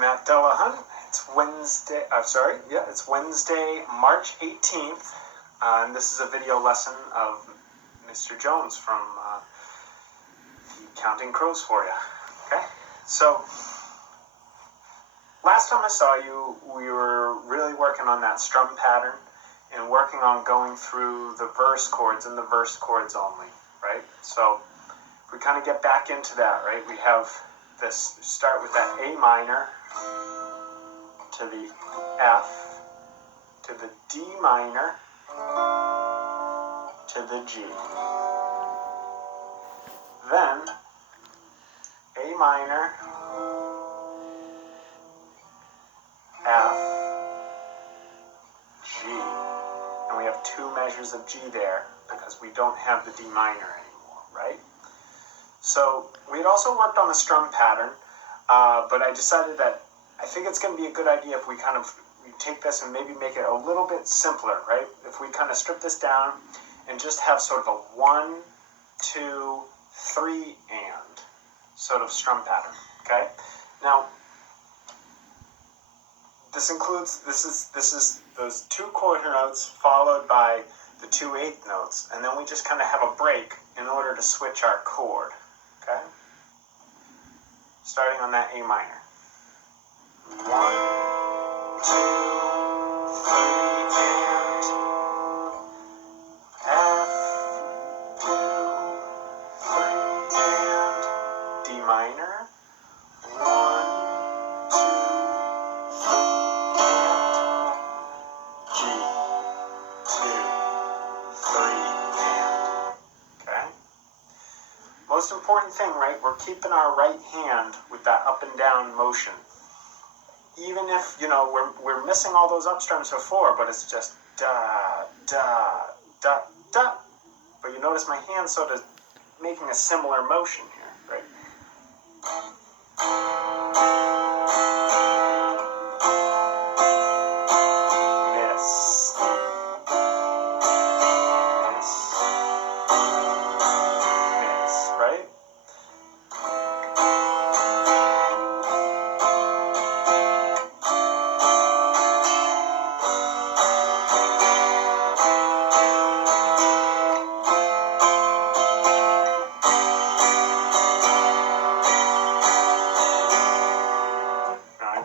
Matt Delahunt. It's Wednesday, it's Wednesday, March 18th, and this is a video lesson of Mr. Jones from Counting Crows for you, okay? So, last time I saw you, we were really working on that strum pattern and working on going through the verse chords and the verse chords only, right? So, if we kind of get back into that, right, we have this, start with that A minor, to the F, to the D minor, to the G. Then, A minor, F, G. And we have two measures of G there because we don't have the D minor anymore, right? So, we had also worked on the strum pattern, but I decided that I think it's going to be a good idea if we take this and maybe make it a little bit simpler, right? If we kind of strip this down and just have sort of a 1, 2, 3 and sort of strum pattern, okay? Now, this is those two quarter notes followed by the 2 eighth notes, and then we just kind of have a break in order to switch our chord, okay? Starting on that A minor. 1, 2, 3, and F, 2, 3, and D minor. 1, 2, 3, and G, 2, 3, and. Okay? Most important thing, right? We're keeping our right hand with that up and down motion. Even if, we're missing all those upstrums before, but it's just da, da, da, da. But you notice my hand's sort of making a similar motion here, right? Miss. Miss. Miss, right?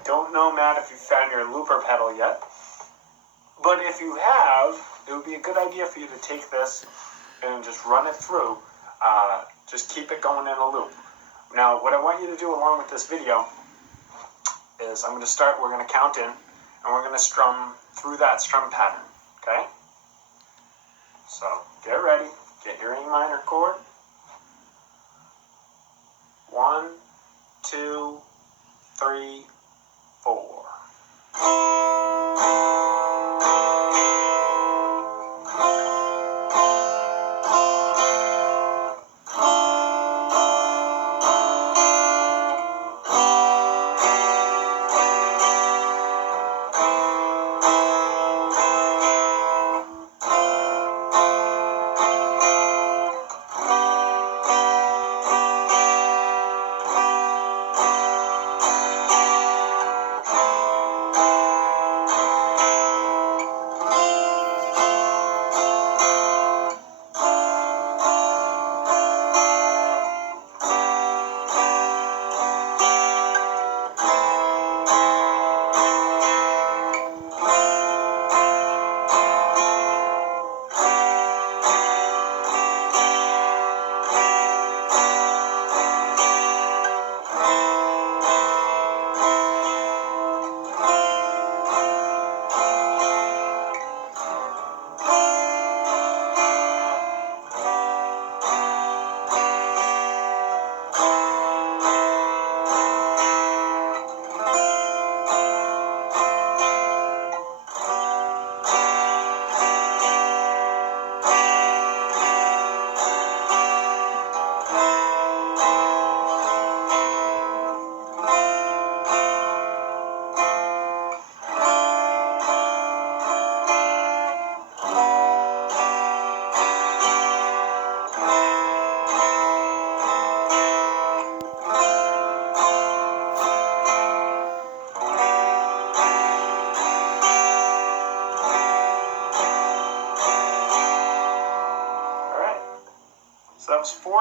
Don't know, Matt, if you found your looper pedal yet, but if you have, it would be a good idea for you to take this and just run it through. Just keep it going in a loop. Now, what I want you to do along with this video is we're going to count in, and we're going to strum through that strum pattern, okay? So, get ready. Get your A minor chord. 1, 2, 3, 4.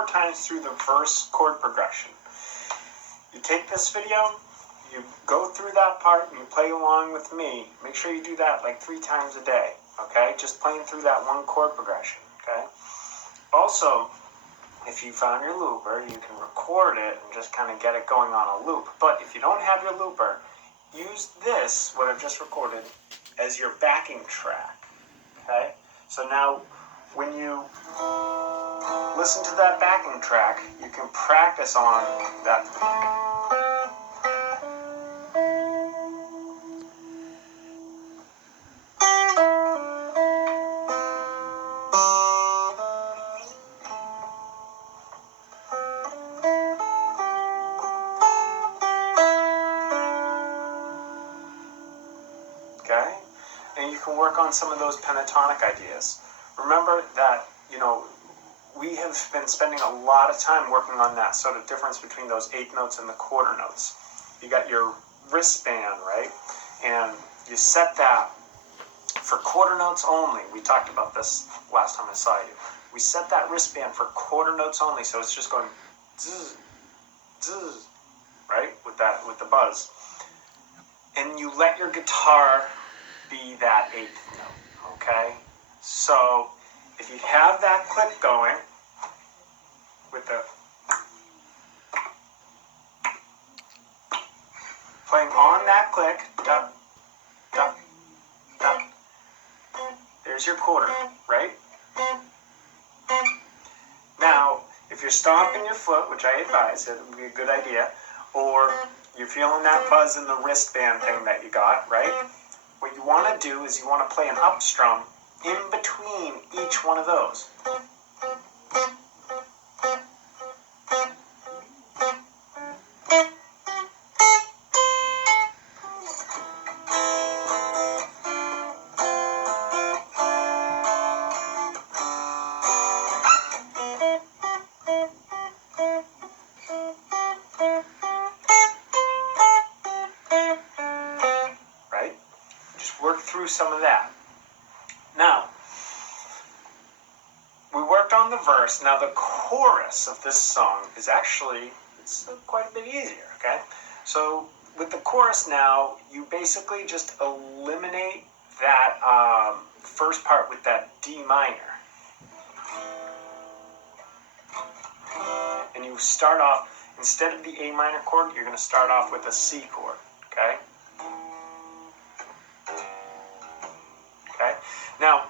more times through the verse chord progression. You take this video, you go through that part and you play along with me. Make sure you do that like 3 times a day, okay? Just playing through that one chord progression, okay? Also, if you found your looper, you can record it and just kind of get it going on a loop. But if you don't have your looper, use this, what I've just recorded, as your backing track, okay? So now, when you listen to that backing track, you can practice on that. Okay? And you can work on some of those pentatonic ideas. Remember that, we have been spending a lot of time working on that sort of difference between those 8 notes and the quarter notes. You got your wristband, right? And you set that for quarter notes only. We talked about this last time I saw you. We set that wristband for quarter notes only, so it's just going zzz, zzz, right? With the buzz. And you let your guitar be that 8th note, okay? So, if you have that click going, with the playing on that click, da, da, da, there's your quarter, right? Now, if you're stomping your foot, which I advise, it would be a good idea, or you're feeling that buzz in the wristband thing that you got, right? What you want to do is you want to play an up strum in between each one of those. Right? Just work through some of that. Now, we worked on the verse. Now the chorus of this song is actually, it's quite a bit easier, okay? So with the chorus now, you basically just eliminate that first part with that D minor. And you start off, instead of the A minor chord, you're going to start off with a C chord, okay? Okay? Now,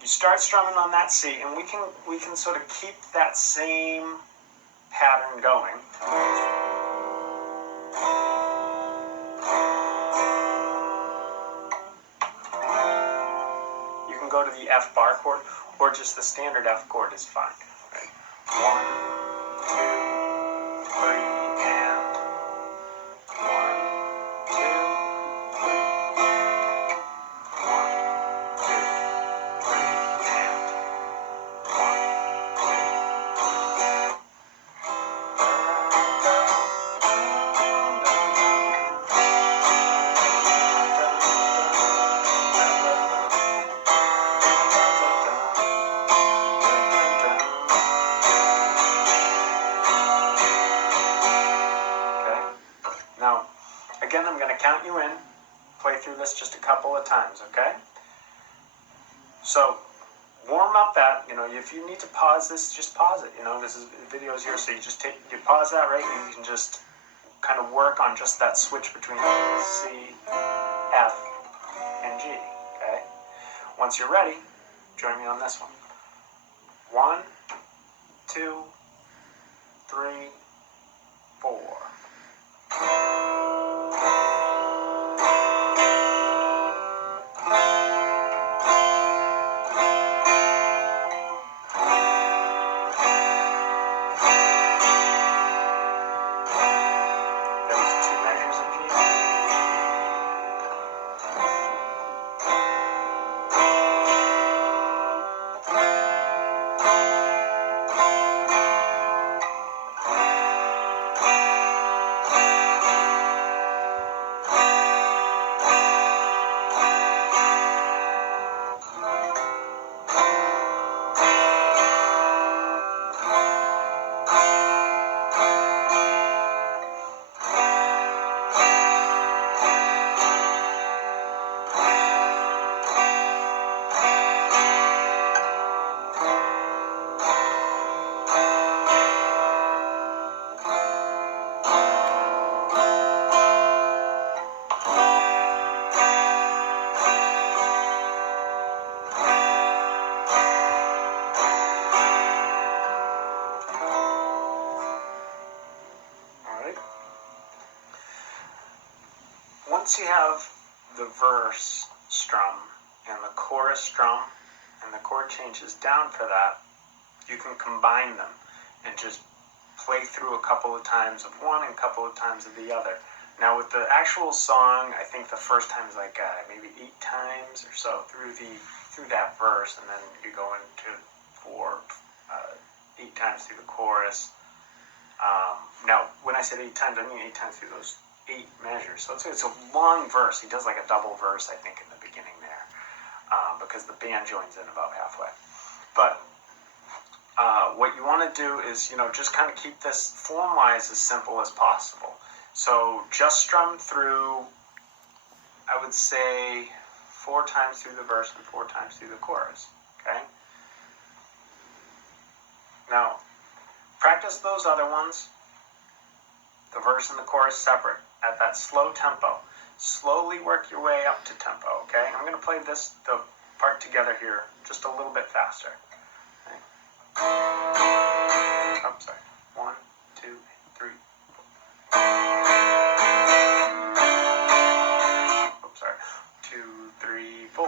you start strumming on that C, and we can sort of keep that same pattern going. You can go to the F bar chord, or just the standard F chord is fine. Right? 1, 2, 3, and 1, 2, 3, 1, 2, 3, and 1, 2. Now, again, I'm going to count you in, play through this just a couple of times, okay? So, warm up that, if you need to pause this, just pause it, this is, the video is here, so you pause that, right, and you can just kind of work on just that switch between C, F, and G, okay? Once you're ready, join me on this one. 1, 2, 3, 4. once you have the verse strum and the chorus strum and the chord changes down for that, you can combine them and just play through a couple of times of one and a couple of times of the other. Now with the actual song, I think the first time is like maybe 8 times or so through that verse, and then you go into 8 times through the chorus. Now when I said 8 times, I mean 8 times through those 8 measures. So it's a long verse. He does like a double verse, I think, in the beginning there, because the band joins in about halfway. But what you want to do is, just kind of keep this form-wise as simple as possible. So just strum through, I would say, 4 times through the verse and 4 times through the chorus, okay? Now, practice those other ones, the verse and the chorus separate, at that slow tempo. Slowly work your way up to tempo, okay? I'm going to play the part together here just a little bit faster. Okay? Oh, sorry. 1, 2, 3. Oops, sorry. 2, 3, 4.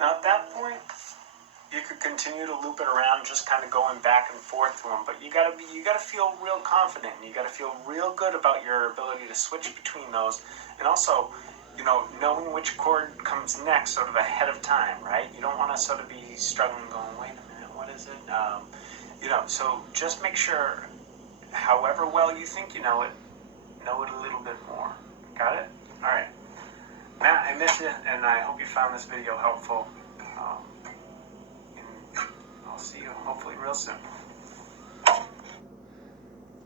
Now at that point, you could continue to loop it around, just kind of going back and forth to them. But you gotta feel real confident. And you gotta feel real good about your ability to switch between those, and also, knowing which chord comes next, sort of ahead of time, right? You don't want to sort of be struggling, going, wait a minute, what is it? So just make sure, however well you think you know it a little bit more. Got it? All right. Matt, I miss you, and I hope you found this video helpful. And I'll see you hopefully real soon.